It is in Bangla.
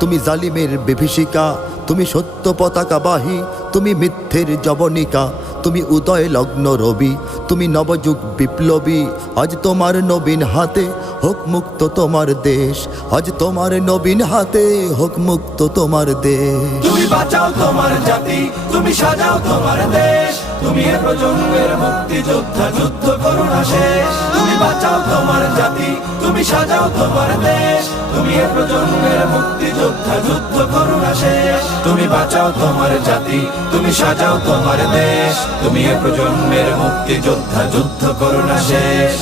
তুমি জালিমের বিভীষিকা, তুমি সত্য পতাকাবাহী, তুমি মিথ্যের জবনিকা, তুমি উদয় লগ্ন রবি, তুমি নবযুগ বিপ্লবী। আজ তোমার নবীন হাতে হোক মুক্ত তোমার দেশ, আজ তোমার নবীন হাতে হোক মুক্ত তোমার দেশ। তুমি বাঁচাও তোমার জাতি, তুমি সাজাও তোমার দেশ, তুমি এ প্রজন্মের মুক্তি যোদ্ধা, যুদ্ধ করো না শেষ। তুমি বাঁচাও তোমার জাতি, তুমি সাজাও তোমার দেশ, তুমি এ প্রজন্মের মুক্তি যোদ্ধা, যুদ্ধ করো না শেষ। তুমি বাঁচাও তোমার জাতি, তুমি সাজাও তোমার দেশ, তুমি এ প্রজন্মের মুক্তি যোদ্ধা, যুদ্ধ করো না শেষ।